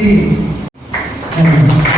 Amen.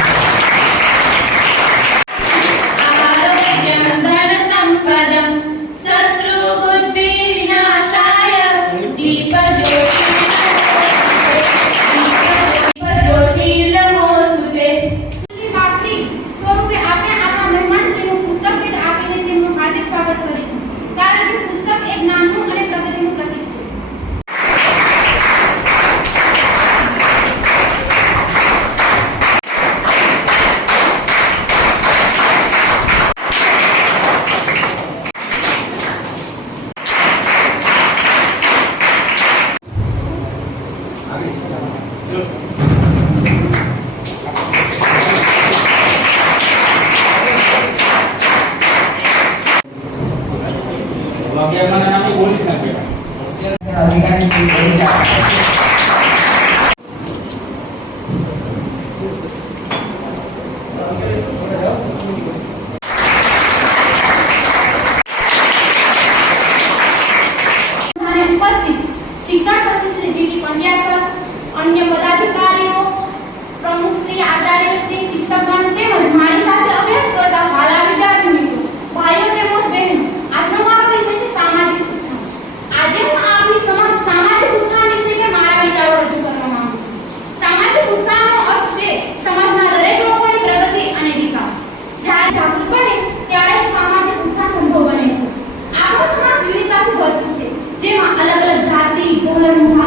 વાગ્યામાં નામે બોલી જ નાખ્યા અને আমাদের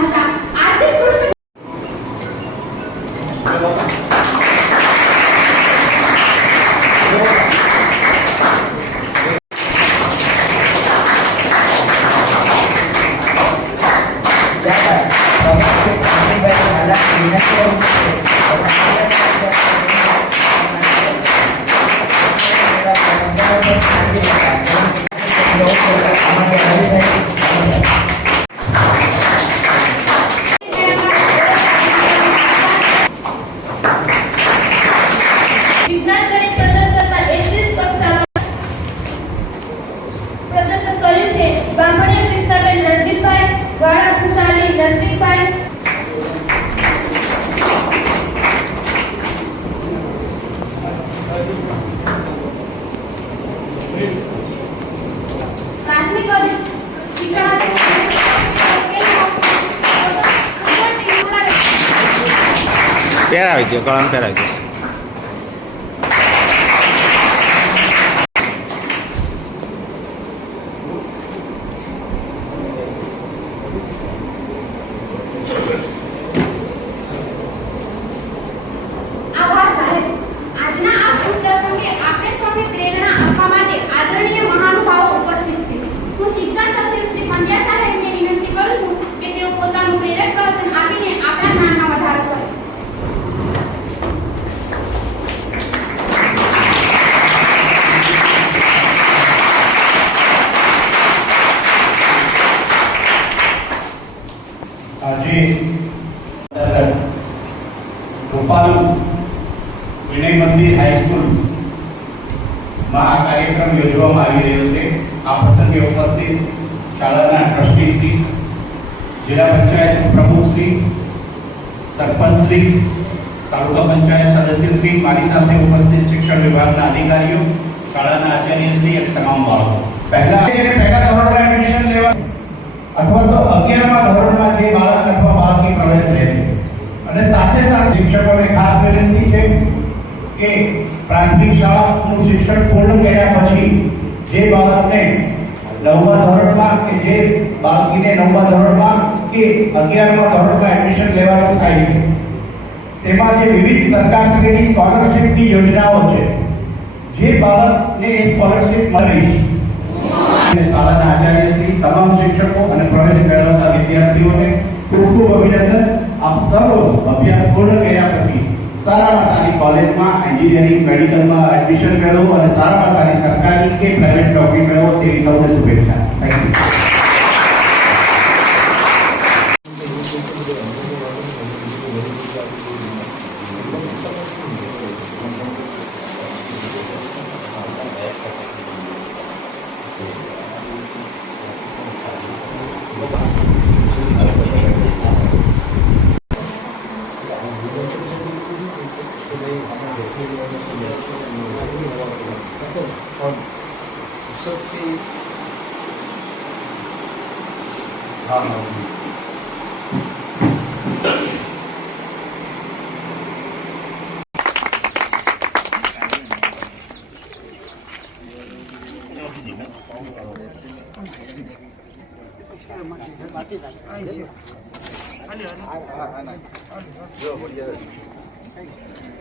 પહેરાવી દો કળમ પહેરાવી દો આજે ગોપાલ વિનય મંદિર હાઈસ્કૂલ માં આ કાર્યક્રમ યોજવામાં આવી રહ્યો છે આ પ્રસંગે ઉપસ્થિત શાળાના ટ્રસ્ટી શ્રી જિલ્લા પંચાયત પ્રમુખ શ્રી સરપંચ શ્રી તાલુકા પંચાયત સદસ્ય શ્રી મારી સાથે ઉપસ્થિત શિક્ષણ વિભાગના અધિકારીઓ શાળાના આચાર્ય શ્રી અને તમામ બાળકો પહેલા એને પહેલા ધોરણમાં એડમિશન લેવા અથવા તો અગિયારમા ધોરણમાં જે બાળક અથવા બાળકી પ્રવેશ લે છે અને સાથે સાથે શિક્ષકોને ખાસ વિનંતી છે કે પ્રાથમિક શાળાનું શિક્ષણ પૂર્ણ કર્યા પછી જે બાળકને નવમા ધોરણમાં કે જે બાળકીને નવમા ધોરણમાં કે અગિયારમા ધોરણમાં એડમિશન લેવાનું થાય છે, તેમાં જે વિવિધ સરકારશ્રીની સ્કોલરશીપની યોજનાઓ છે, જે બાળકને એ સ્કોલરશીપ મળી અને શાળાના આચાર્યશ્રી, તમામ શિક્ષકો અને પ્રવેશ મેળવતા વિદ્યાર્થીઓને ખૂબ ખૂબ અભિનંદન. આપ સર્વ અભ્યાસ પૂર્ણ કર્યા પછી સારામાં સારી કોલેજમાં એન્જિનિયરિંગ મેડિકલમાં એડમિશન મેળવો અને સારામાં સારી succeed harmony. Hadi hadi.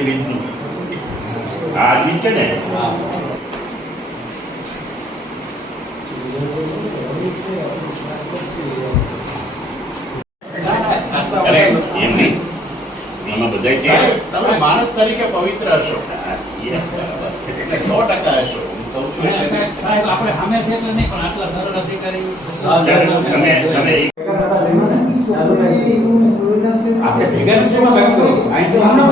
બીજ છે ને અરે એમ નહીં આમાં બધા છે સાહેબ, તમે માણસ તરીકે પવિત્ર હશો હા, yes, બરાબર. એટલે સો ટકા હશો હું કહું છું એટલે સાહેબ સાહેબ, આપણે સામે છે એટલે નહીં પણ આટલા સરળ અધિકારી ચાલો, તમે તમે આપણે ભેગા નથી